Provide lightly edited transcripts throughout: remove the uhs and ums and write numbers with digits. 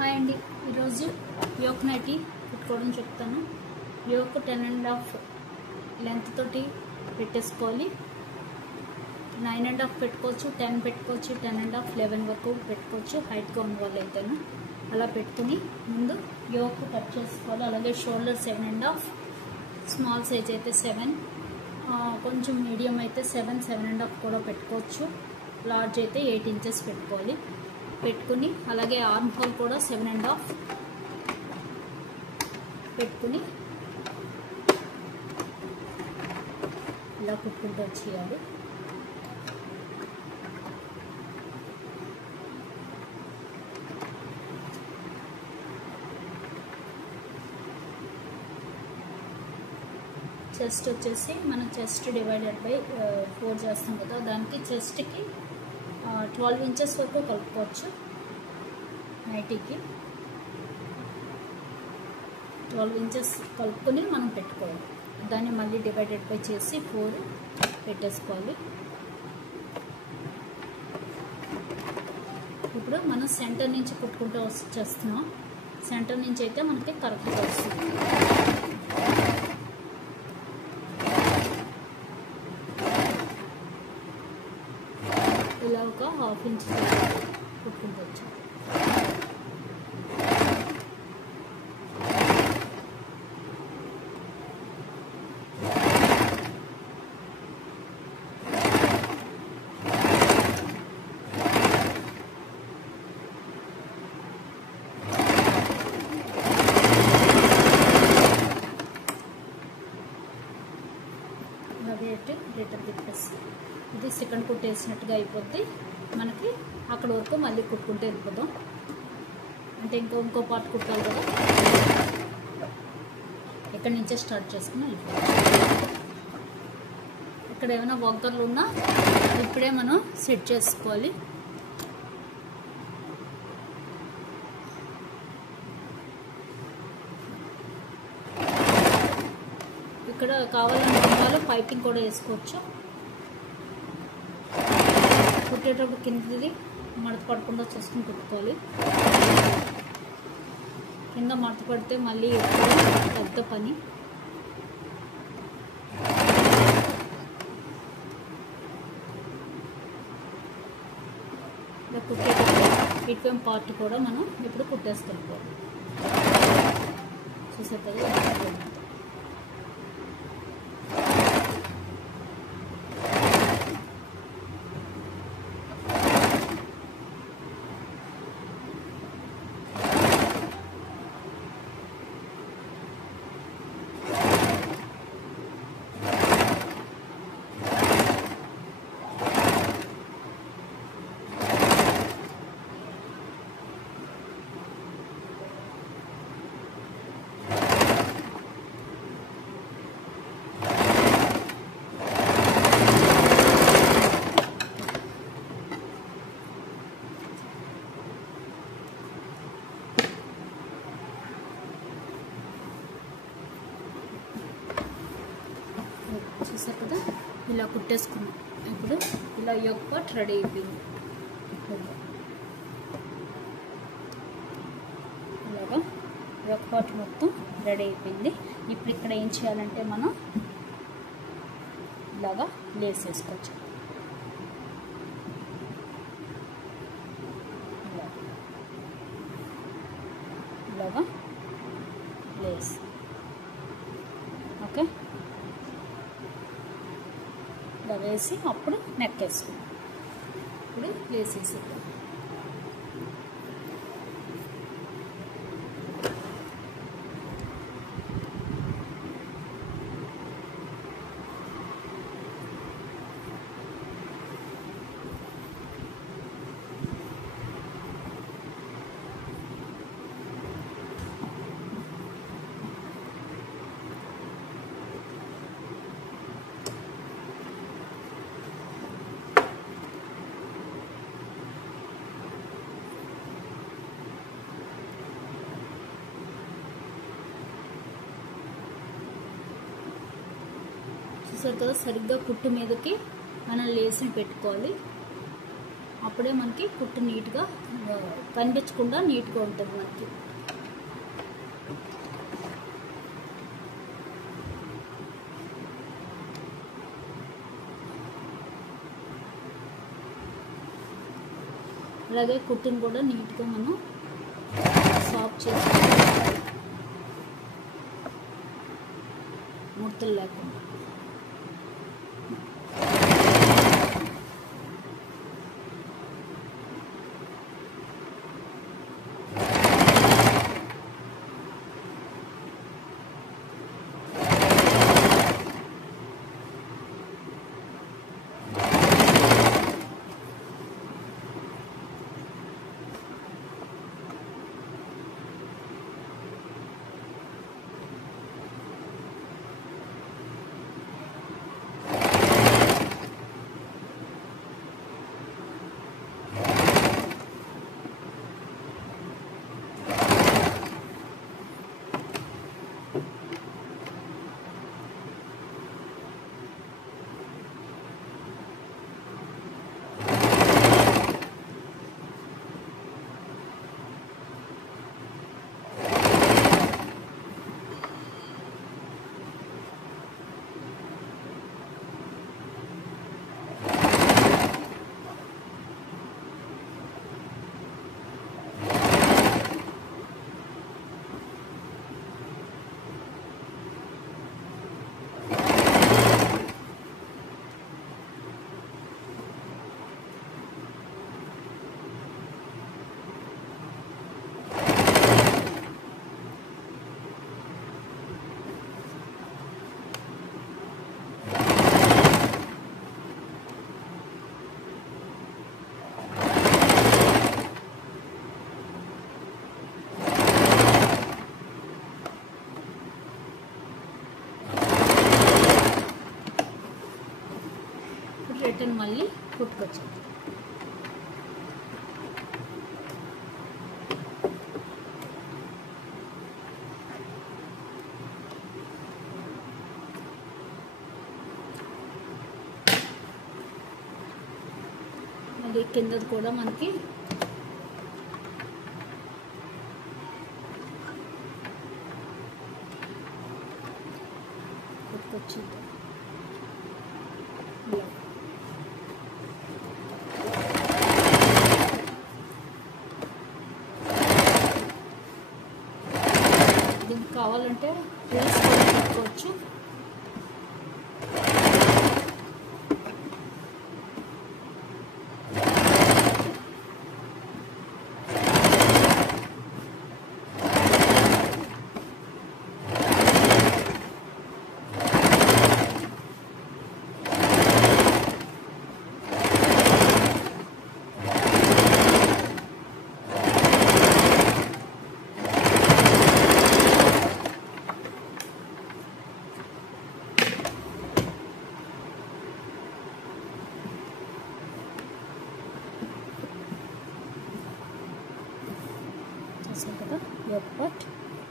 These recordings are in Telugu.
హాయ్ అండి, ఈరోజు యోక్ నైటీ పెట్టుకోవడం చెప్తాను. యోక్ 10.5 లెంత్ తోటి పెట్టేసుకోవాలి. 9.5 పెట్టుకోవచ్చు, 10 పెట్టుకోవచ్చు, 10.5, 11 వరకు పెట్టుకోవచ్చు. హైట్గా ఉన్న వాళ్ళు అయితేను అలా పెట్టుకుని ముందు యోక్ కట్ చేసుకోవాలి. అలాగే షోల్డర్ 7.5, స్మాల్ సైజ్ అయితే 7, కొంచెం మీడియం అయితే 7, 7.5 కూడా పెట్టుకోవచ్చు. లార్జ్ అయితే 8 ఇంచెస్ పెట్టుకోవాలి. పెట్టుకుని అలాగే ఆర్మ్ హోల్ కూడా 7.5 పెట్టుకుని ఇలా కుట్టుకుంటూ వచ్చేయాలి. చెస్ట్ వచ్చేసి మనం చెస్ట్ డివైడెడ్ బై 4 చేస్తాం కదా, దానికి చెస్ట్కి 12 ఇంచెస్ వరకు కలుపుకోవచ్చు. నైటీకి 12 ఇంచెస్ కలుపుకొని మనం పెట్టుకోవాలి. దాన్ని మళ్ళీ డివైడెడ్ బై చేసి 4 పెట్టేసుకోవాలి. ఇప్పుడు మనం సెంటర్ నుంచి కుట్టుకుంటూ వచ్చేస్తున్నాం. సెంటర్ నుంచి అయితే మనకి కరెక్ట్గా వస్తుంది. ఇలా ఒక ½ ఇంచ్ కుట్టుకుంటూ వచ్చాం. రిటర్న్ తిప్పేసి ఇది సెకండ్ కుట్టు వేసినట్టుగా అయిపోద్ది. మనకి అక్కడ వరకు మళ్ళీ కుట్టుకుంటూ వెళ్ళిపోదాం. అంటే ఇంకో పార్ట్ కుట్టాలి కదా, ఇక్కడి నుంచే స్టార్ట్ చేసుకుని వెళ్ళిపోదాం. ఇక్కడ ఏమైనా వంకర్లు ఉన్నా ఇప్పుడే మనం సెట్ చేసుకోవాలి. ఇక్కడ కావాలనుకున్న వాళ్ళు పైపింగ్ కూడా వేసుకోవచ్చు. కుట్టేటప్పుడు కిందది మడత పడకుండా చూసుకుని కుట్టుకోవాలి. కింద మడత పడితే మళ్ళీ పెద్ద పని. ఇలా కుట్టేటప్పుడు ఇటువైపు పార్ట్ కూడా మనం ఇప్పుడు కుట్టేసుకెళ్ళిపోవాలి. చూసారు కదా. చూసారు కదా, ఇలా కుట్టేసుకున్నాం. ఇప్పుడు ఇలా యోక్ పార్ట్ రెడీ అయిపోయింది. ఇలాగా యోక్ పార్ట్ మొత్తం రెడీ అయిపోయింది. ఇప్పుడు ఇక్కడ ఏం చేయాలంటే మనం ఇలాగా లేస్ వేసుకోవచ్చు. ఇలాగా లేస్. ఓకే, ఇలా వేసి అప్పుడు నెక్ వేసుకుంటాం. ఇప్పుడు లేస్ వేసేద్దాం. చూసారు కదా, సరిగ్గా కుట్టు మీదకి మనం లేస్ని పెట్టుకోవాలి. అప్పుడే మనకి కుట్టు నీట్గా కనిపించకుండా నీట్గా ఉంటుంది మనకి. అలాగే కుట్టిని కూడా నీట్గా మనం సాఫ్ చేసుకోవాలి, ముడతలు లేకుండా. రిటర్న్ మళ్ళీ కుట్టుకొచ్చాం. మళ్ళీ కిందది కూడా మనకి కుట్టుకొచ్చింది. దీనికి కావాలంటే ప్లస్ పెట్టుకోవచ్చు. కదా యోక్ పార్ట్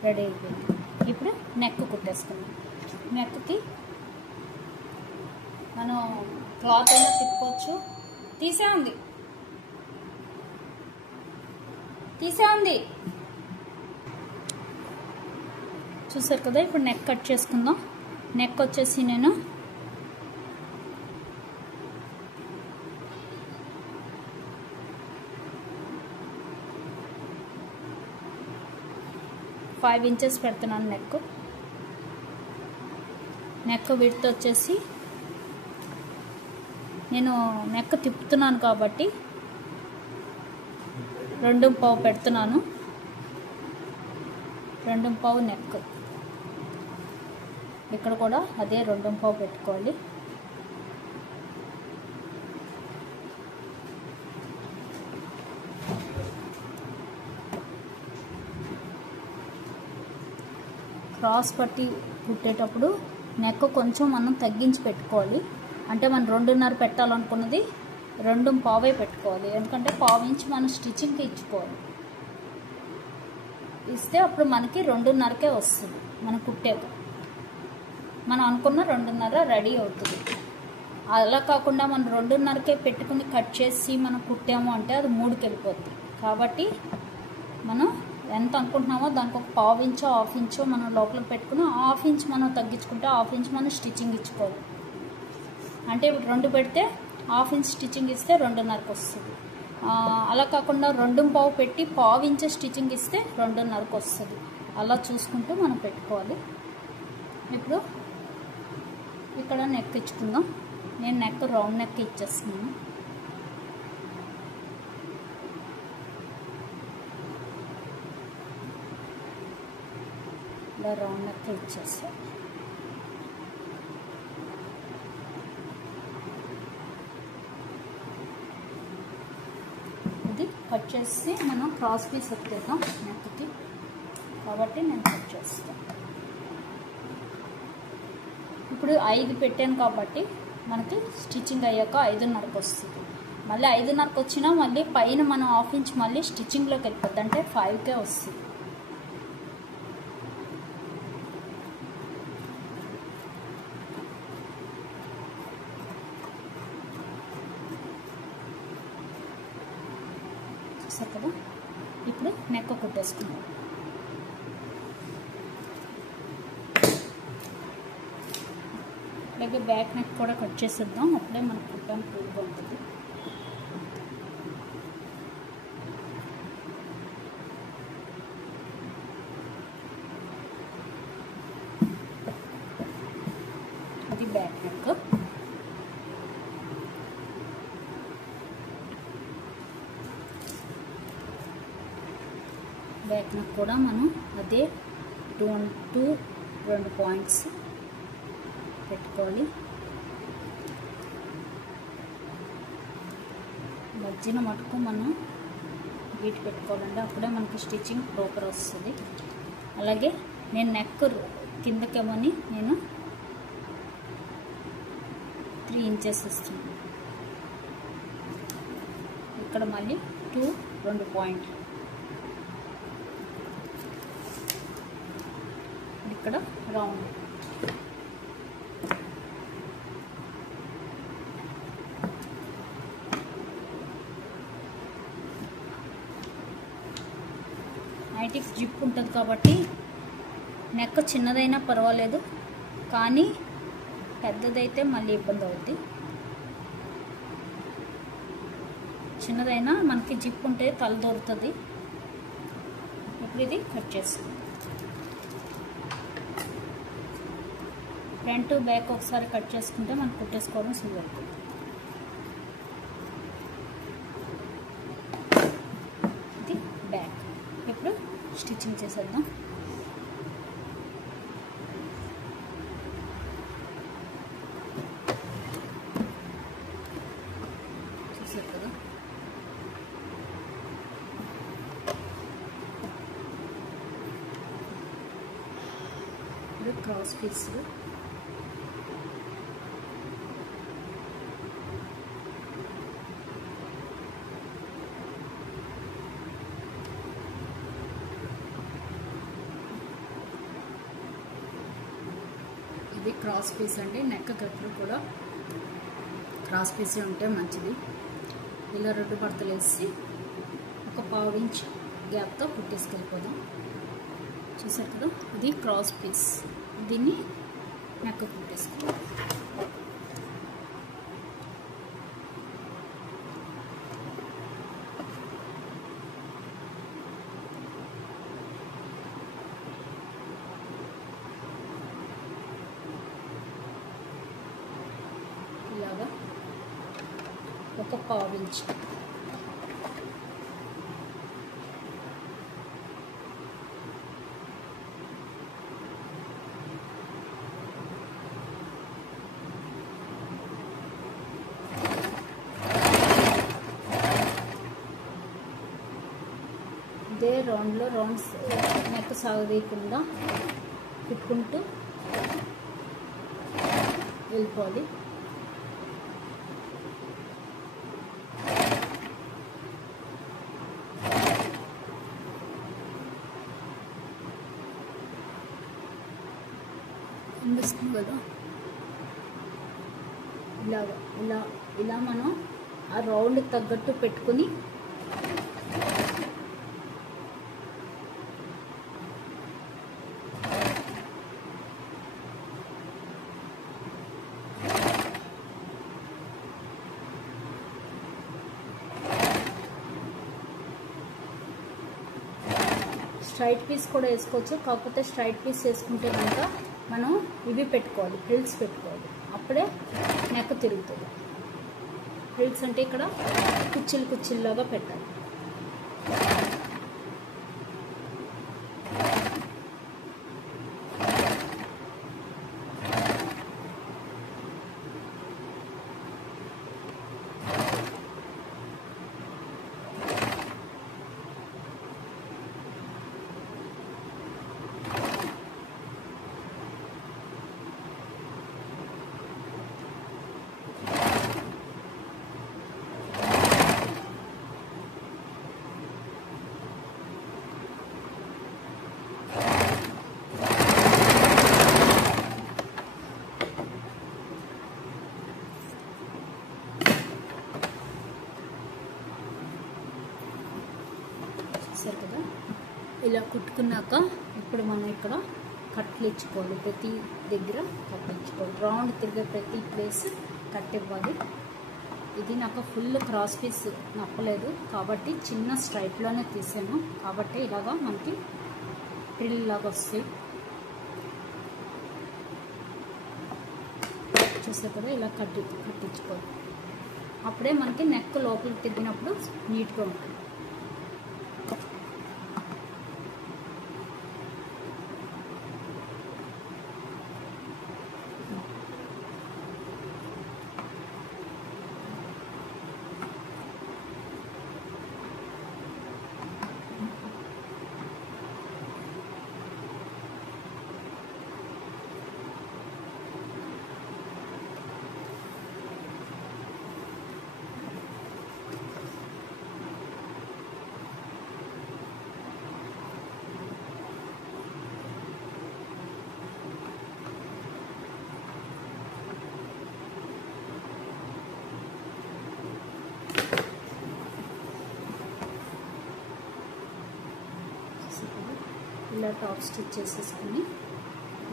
రెడీ అయిపోయింది. ఇప్పుడు నెక్ కుట్టేసుకున్నాం. నెక్కి మనం క్లాత్ అయినా తిప్పుకోవచ్చు. తీసే ఉంది చూసారు కదా. ఇప్పుడు నెక్ కట్ చేసుకుందాం. నెక్ వచ్చేసి నేను 5 ఇంచెస్ పెడుతున్నాను. నెక్ విడ్త్ వచ్చేసి నేను నెక్ తిప్పుతున్నాను కాబట్టి 2.5 పెడుతున్నాను. 2.5 నెక్. ఇక్కడ కూడా అదే 2.5 పెట్టుకోవాలి. క్రాస్ పట్టి కుట్టేటప్పుడు నెక్ కొంచెం మనం తగ్గించి పెట్టుకోవాలి. అంటే మనం 2.5 పెట్టాలనుకున్నది 2.5 పెట్టుకోవాలి. ఎందుకంటే 1/2 ఇంచ్ మనం స్టిచ్చింగ్కి ఇచ్చుకోవాలి. ఇస్తే అప్పుడు మనకి 2.5కే వస్తుంది. మనం కుట్టాక మనం అనుకున్న 2.5 రెడీ అవుతుంది. అలా కాకుండా మనం 2.5కే పెట్టుకుని కట్ చేసి మనం కుట్టాము అంటే అది 3కి వెళ్ళిపోతుంది. కాబట్టి మనం ఎంత అనుకుంటున్నామో దానికి ఒక పావు ఇంచో హాఫ్ ఇంచో మనం లోపల పెట్టుకుని హాఫ్ ఇంచ్ మనం తగ్గించుకుంటే హాఫ్ ఇంచ్ మనం స్టిచ్చింగ్ ఇచ్చుకోవాలి. అంటే ఇప్పుడు 2 పెడితే హాఫ్ ఇంచ్ స్టిచ్చింగ్ ఇస్తే 2.5కి వస్తుంది. అలా కాకుండా 2.5 పెట్టి పావు ఇంచ్ స్టిచ్చింగ్ ఇస్తే 2.5కి వస్తుంది. అలా చూసుకుంటూ మనం పెట్టుకోవాలి. ఇప్పుడు ఇక్కడ నెక్ ఇచ్చుకుందాం. నేను నెక్ రౌండ్ నెక్ ఇచ్చేస్తున్నాను. ఇలా రౌండ్ నెక్ ఇచ్చేస్తాం. ఇది కట్ చేసి మనం క్రాస్ పీస్ ఎత్తేద్దాం నెక్కి. కాబట్టి నేను కట్ చేస్తాను. ఇప్పుడు 5 పెట్టాను కాబట్టి మనకి స్టిచ్చింగ్ అయ్యాక 5.5కి వస్తుంది. మళ్ళీ 5.5కి వచ్చినా మళ్ళీ పైన మనం హాఫ్ ఇంచ్ మళ్ళీ స్టిచ్చింగ్లోకి వెళ్ళిపోద్ది. అంటే 5కే వస్తుంది. చూసారు కదా. ఇప్పుడు నెక్ కుట్టేసుకుందాం. అలాగే బ్యాక్ నెక్ కూడా కట్ చేసేద్దాం. అప్పుడే మనకు కుట్టడానికి కూల్గా ఉంటుంది. ఇది బ్యాక్ నెక్. బ్యాక్ నెక్ కూడా మనం అదే 2 పాయింట్స్ పెట్టుకోవాలి. మధ్యన మటుకు మనం వీటి పెట్టుకోవాలంటే అప్పుడే మనకి స్టిచ్చింగ్ ప్రాపర్ వస్తుంది. అలాగే నేను నెక్ కిందకేమని నేను 3 ఇంచెస్ ఇస్తున్నాను. ఇక్కడ మళ్ళీ 2 పాయింట్లు. ఇక్కడ రౌండ్. నైటీకి జిప్ ఉంటుంది కాబట్టి నెక్ చిన్నదైనా పర్వాలేదు, కానీ పెద్దదైతే మళ్ళీ ఇబ్బంది అవుతుంది. చిన్నదైనా మనకి జిప్ ఉంటే తల దొరుకుతుంది. ఇప్పుడు ఇది కట్ చేస్తాం. ఫ్రంట్ బ్యాక్ ఒకసారి కట్ చేసుకుంటే మనం కుట్టేసుకోవడం సులువు అవుతుంది. ఇది బ్యాక్. ఇప్పుడు స్టిచ్చింగ్ చేసేద్దాం. చూసారు కదా. ఇప్పుడు క్రాస్ పీస్ ఇది క్రాస్ పీస్ అండి. నెక్ ఎప్పుడు కూడా క్రాస్ పీస్ ఉంటే మంచిది. ఇలా 2 పడతలు వేసి ఒక పావు ఇంచ్ గ్యాప్తో కుట్టేసుకెళ్ళిపోదాం. చూసారు కదా. ఇది క్రాస్ పీస్. దీన్ని నెక్ కుట్టేసుకోవాలి. ఇలాగా ఒక పావు ఇంచ్. ఇదే రౌండ్లో రౌండ్స్ నెక్ సాగదీయకుండా కుట్టుకుంటూ వెళ్ళిపోవాలి. అనిపిస్తుంది కదా. ఇలాగా ఇలా మనం ఆ రౌండ్కి తగ్గట్టు పెట్టుకుని స్ట్రైట్ పీస్ కూడా వేసుకోవచ్చు. కాకపోతే స్ట్రైట్ పీస్ వేసుకుంటే కనుక మనం ఇవి పెట్టుకోవాలి, ఫ్రిల్స్ పెట్టుకోవాలి. అప్పుడే నెక్ తిరుగుతుంది. ఫ్రిల్స్ అంటే ఇక్కడ కుచ్చిళ్ళలాగా పెట్టాలి. చూసారు కదా, ఇలా కుట్టుకున్నాక ఇప్పుడు మనం ఇక్కడ కట్లు ఇచ్చుకోవాలి. ప్రతి దగ్గర కట్ ఇచ్చుకోవాలి. రౌండ్ తిరిగే ప్రతి ప్లేస్ కట్ ఇవ్వాలి. ఇది నాకు ఫుల్ క్రాస్ పీస్ నప్పలేదు కాబట్టి చిన్న స్ట్రైట్లోనే తీసాను. కాబట్టి ఇలాగా మనకి ట్రిల్ లాగా వస్తాయి. చూసారు కదా, ఇలా కట్టించుకోవాలి. అప్పుడే మనకి నెక్ లోపలికి తిరిగినప్పుడు నీట్గా ఉంటుంది. ఇలా టాప్ స్టిచ్ చేసేసుకుని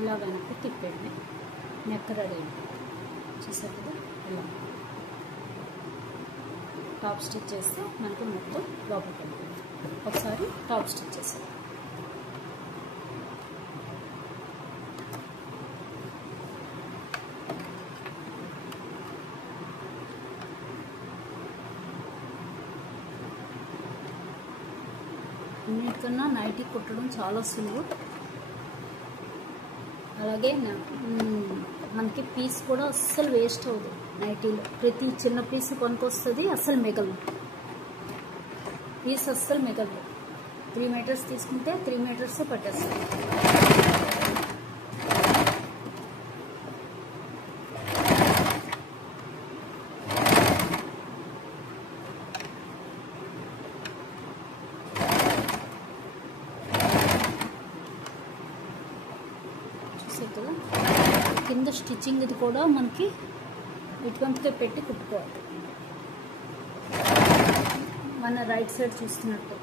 ఇలా వెనక్కి తిప్పండి. నెక్ రెడీ చూసారు కదా, ఇలా టాప్ స్టిచ్ చేస్తే మనకి మొత్తం లోపలికి వెళ్తుంది. ఒకసారి టాప్ స్టిచ్ చేసాం. అన్నిటికన్నా నైటీ కుట్టడం చాలా సులువు. అలాగే మనకి పీస్ కూడా అస్సలు వేస్ట్ అవ్వదు. నైటీలో ప్రతి చిన్న పీస్ కొనుక్కొస్తుంది, అస్సలు మిగలదు. పీస్ అస్సలు మిగలదు. 3 మీటర్స్ తీసుకుంటే 3 మీటర్స్ పట్టేస్తుంది. కింద స్టిచ్చింగ్ ఇది కూడా మనకి ఇటువంపుతో పెట్టి కుట్టుకోవాలి. మన రైట్ సైడ్ చూస్తున్నట్టు.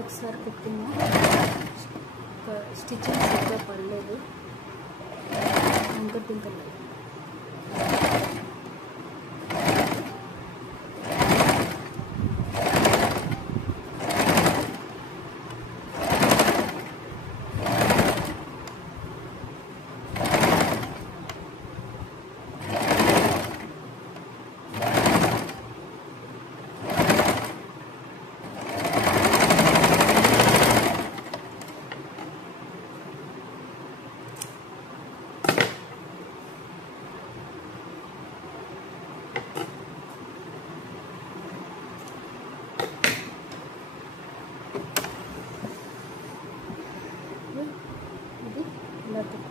ఒకసారి కుట్టినా స్టిచ్చింగ్ సరిగ్గా పడలేదు, ఇంకా టింకలేదు.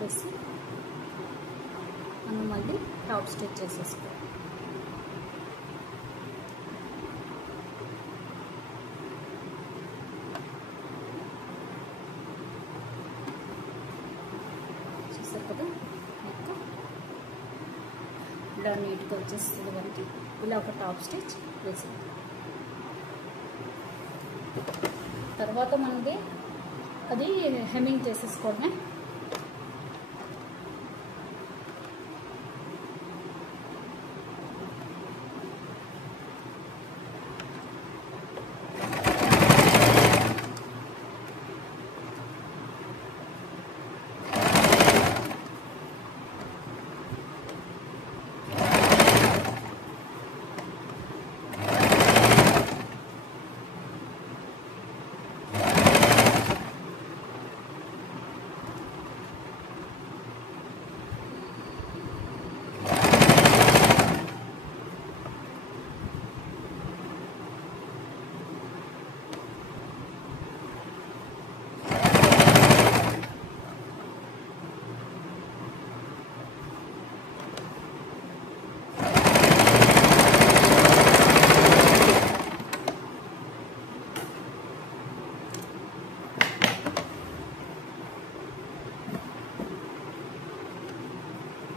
చేసి మనం మళ్ళీ టాప్ స్టిచ్ చేసేసుకోవాలి. చూసారు కదా నెక్ ఇలా నీట్గా వచ్చేస్తుంది మనకి. ఇలా ఒక టాప్ స్టిచ్ వేసింది. తర్వాత మనకి అది హెమ్మింగ్ చేసేసుకోవడమే.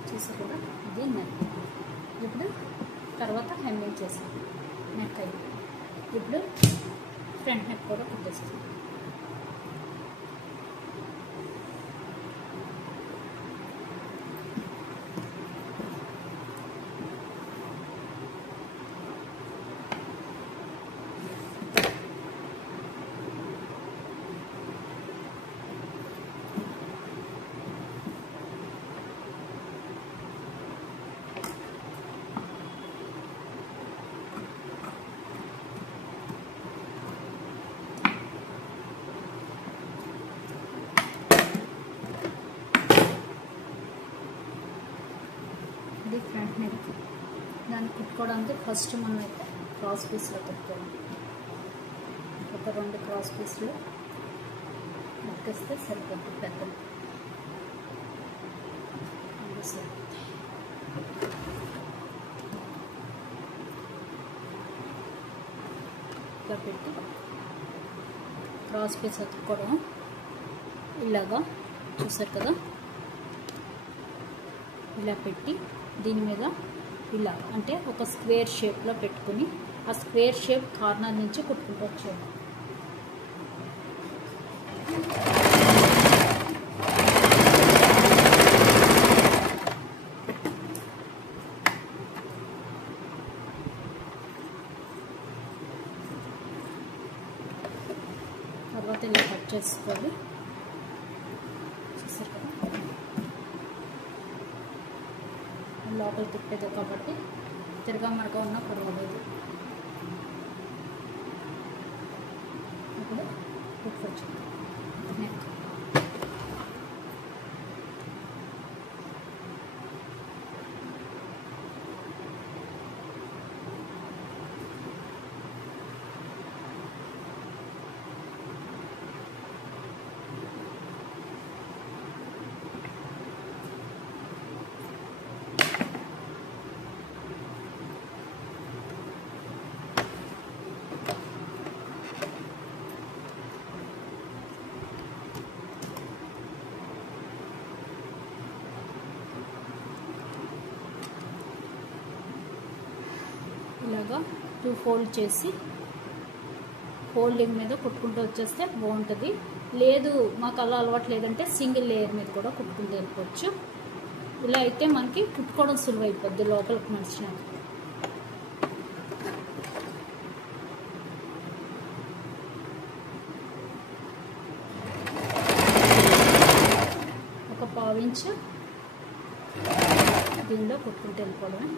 చూసారు కదా ఇది నెక్. ఇప్పుడు తర్వాత హెమ్మింగ్ చేసాం నెక్ అయ్యి. ఇప్పుడు ఫ్రంట్ నెక్ కూడా కుట్టేస్తాం. ఇది ఫ్రంట్ నెక్. దాన్ని కుట్టుకోవడానికి ఫస్ట్ మనం అయితే క్రాస్ పీస్లో కుట్టుకోవాలి. ఒక 2 క్రాస్ పీస్లు కుట్టేస్తే సరిపోతుంది. పెద్దలు ఇలా పెట్టి క్రాస్ పీస్ అతుక్కోవడం ఇలాగా. చూసారు కదా ఇలా పెట్టి దీని మీద ఇలా అంటే ఒక స్క్వేర్ షేప్లో పెట్టుకుని ఆ స్క్వేర్ షేప్ కార్నర్ నుంచి కుట్టుకుంటూ వచ్చేది. తర్వాత ఇలా కట్ చేసుకోవాలి. చూసారు కదా లోపల తిప్పేది కాబట్టి తిరగా మరగా ఉన్న పర్వాలేదు. ఇప్పుడు కుట్టుకొచ్చింది నెక్. ఇలాగా 2 ఫోల్డ్ చేసి ఫోల్డింగ్ మీద కుట్టుకుంటూ వచ్చేస్తే బాగుంటుంది. లేదు మాకు అలా అలవాటు లేదంటే సింగిల్ లేయర్ మీద కూడా కుట్టుకుంటూ వెళ్ళిపోవచ్చు. ఇలా అయితే మనకి కుట్టుకోవడం సులువు అయిపోద్ది లోపలికి మర్చినాక. ఒక 1/2 ఇంచ్ దీనిలో కుట్టుకుంటూ వెళ్ళిపోవడమే.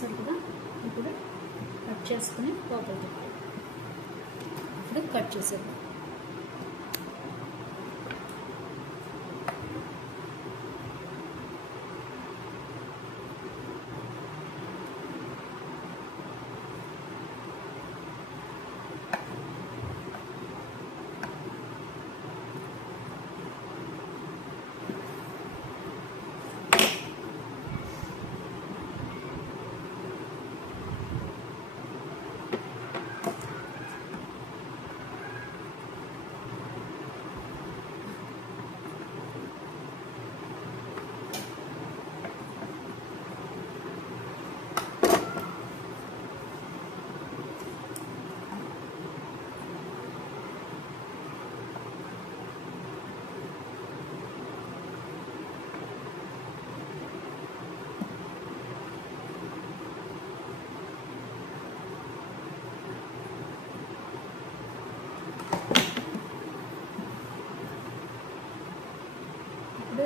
చూసారు కదా. ఇప్పుడు కట్ చేసుకుని లోపల తిప్పాలి. ఇప్పుడు కట్ చేసేద్దాం.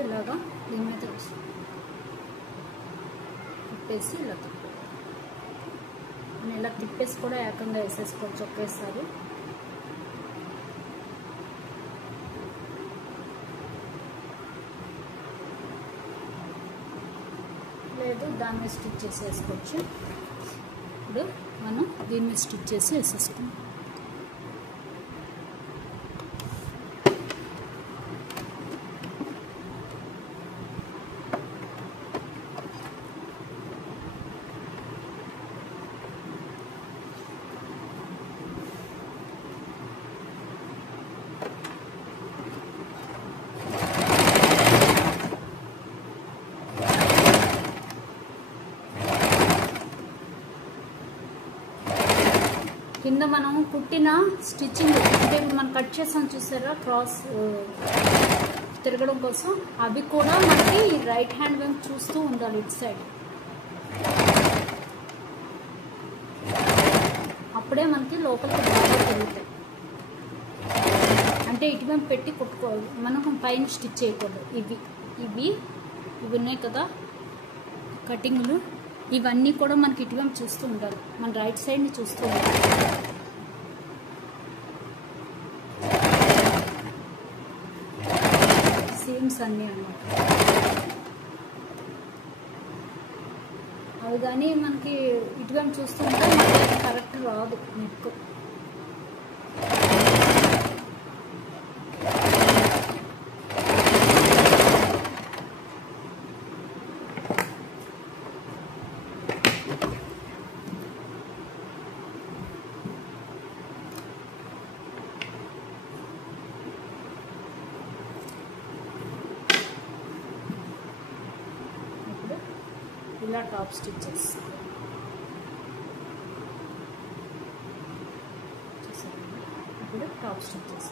ఇలాగా దీని మీద తిప్పేసి ఇలా తిప్పాలి. నేను ఇలా తిప్పేసి కూడా ఏకంగా వేసేసుకోవచ్చు ఒకేసారి. లేదు దాన్ని స్టిచ్ చేసి వేసుకోవచ్చు. ఇప్పుడు మనం దీన్ని స్టిచ్ చేసి వేసేసుకుంటాం. కింద మనం కుట్టిన స్టిచ్చింగ్ అంటే మనం కట్ చేసాం చూసారా, క్రాస్ తిరగడం కోసం, అవి కూడా మనకి రైట్ హ్యాండ్ వైపు చూస్తూ ఉండాలి ఇటు సైడ్. అప్పుడే మనకి లోపలికి బాగా తిరుగుతాయి. అంటే ఇటువైపు పెట్టి కుట్టుకోవాలి, మనం పైన స్టిచ్ చేయకూడదు. ఇవి ఉన్నాయి కదా కటింగ్లు, ఇవన్నీ కూడా మనకి ఇటువైపు చూస్తూ ఉండాలి, మన రైట్ సైడ్ని చూస్తూ ఉండాలి. సీమ్స్ అన్నీ అన్నమాట. అవి కానీ మనకి ఇటువైపు చూస్తూ ఉంటే మనకి కరెక్ట్ రాదు నెక్. ఇలా టాప్ స్టిచెస్ ఇప్పుడు టాప్ స్టిచెస్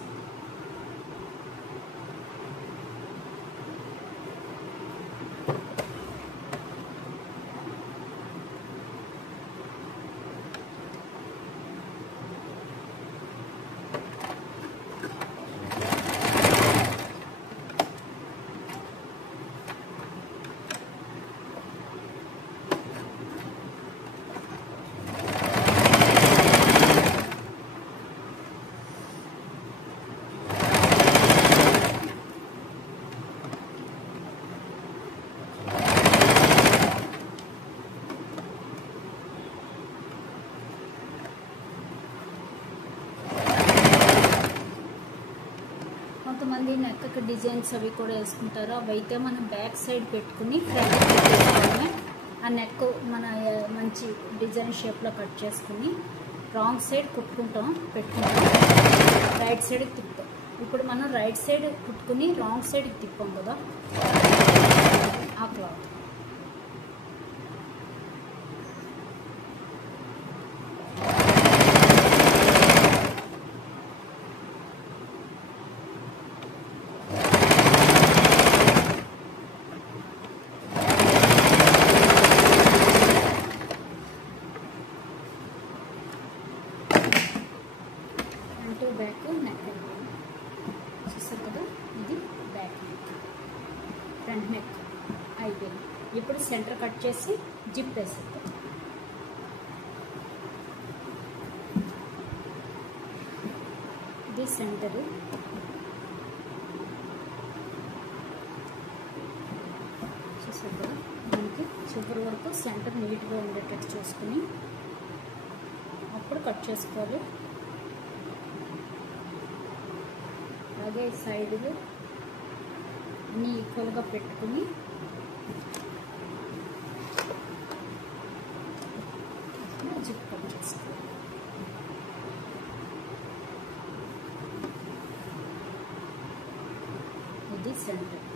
కొంతమంది నెక్ డిజైన్స్ అవి కూడా వేసుకుంటారు. అవి అయితే మనం బ్యాక్ సైడ్ పెట్టుకుని ఫ్రంట్ పెట్టుకోవడమే. ఆ నెక్ మన మంచి డిజైన్ షేప్లో కట్ చేసుకుని రాంగ్ సైడ్ కుట్టుకుంటాం, పెట్టుకుంటాం, రైట్ సైడ్కి తిప్పుతాం. ఇప్పుడు మనం రైట్ సైడ్ కుట్టుకుని రాంగ్ సైడ్కి తిప్పాం కదా ఆ క్లాత్. బ్యాక్ నెక్ చూస్తారు కదా, ఇది బ్యాక్ నెక్, ఫ్రంట్ నెక్ అయిపోయింది. ఇప్పుడు సెంటర్ కట్ చేసి జిప్ వేసేద్దాం. సెంటర్. చూసారు కదా, మనకి చివరి వరకు సెంటర్ నీట్గా ఉండేటట్టు చూసుకుని అప్పుడు కట్ చేసుకోవాలి. అలాగే సైడ్లు అన్నీ ఈక్వల్గా పెట్టుకుని జిప్ కట్ చేసుకోవాలి. ఇది సెంటర్.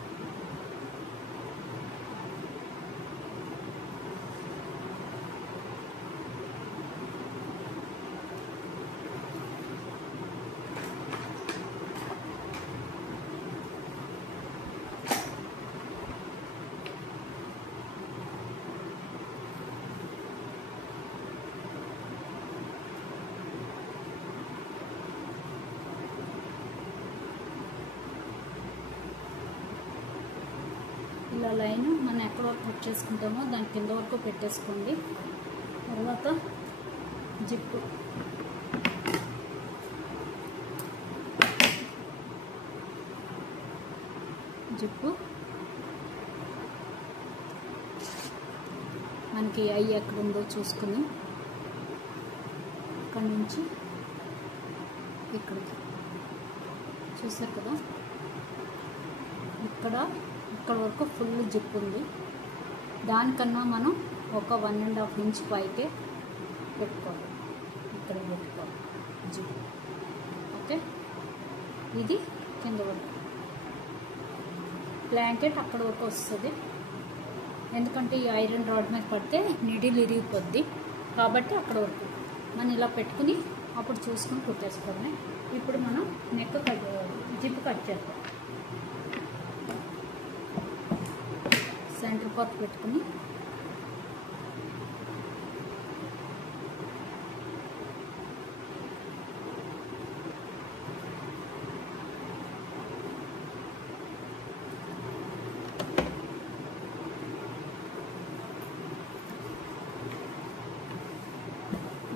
ఇలా లైన్ మనం ఎక్కడ వరకు కట్ చేసుకుంటామో దాని కింద వరకు పెట్టేసుకోండి. తర్వాత జిప్పు మనకి ఐ ఎక్కడ ఉందో చూసుకుని ఇక్కడి నుంచి ఇక్కడికి చూసారు కదా, ఇక్కడ వరకు ఫుల్ జిప్ ఉంది. దానికన్నా మనం ఒక 1.5 ఇంచ్ పైకే పెట్టుకోవాలి. ఇక్కడ పెట్టుకోవాలి జిప్. ఓకే, ఇది కింద వరకు బ్లాంకెట్ అక్కడ వరకు వస్తుంది. ఎందుకంటే ఈ ఐరన్ రాడ్ మీద పడితే నీడిల్ ఇరిగిపోద్ది కాబట్టి అక్కడ వరకు మనం ఇలా పెట్టుకుని అప్పుడు చూసుకుని కుట్టేసుకోవాలి. ఇప్పుడు మనం నెక్ జిప్ కట్ చేద్దాం. సెంటర్ పార్ట్ పెట్టుకుని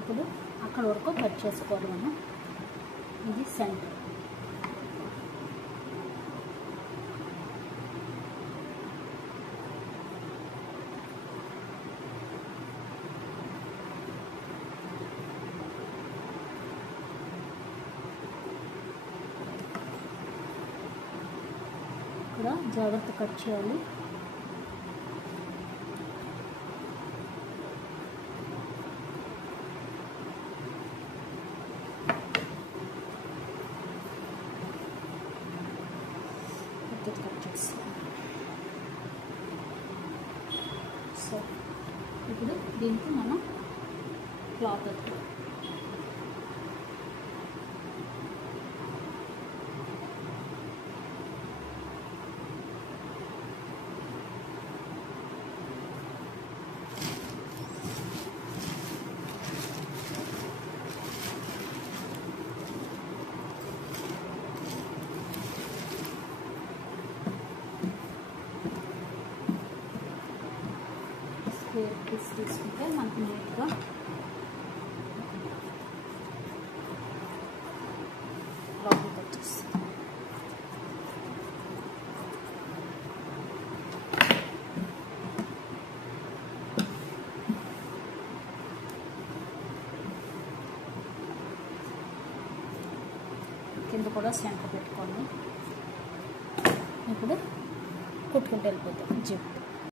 ఇప్పుడు అక్కడ వరకు కట్ చేసుకోవాలి మనం. ఇది సెంటర్. ఇక్కడ జాగ్రత్త కట్ చేయాలి. కట్ చేస్తాం. సో ఇప్పుడు దీనికి మనం క్లాత్ స్క్వేర్ పీస్ తీసుకుంటే మనకు నీట్గా లోపలికి వచ్చేస్తుంది. కింద కూడా సెంటర్ పెట్టుకోండి. ఇప్పుడు కుట్టుకుంటూ వెళ్ళిపోతాం జిప్.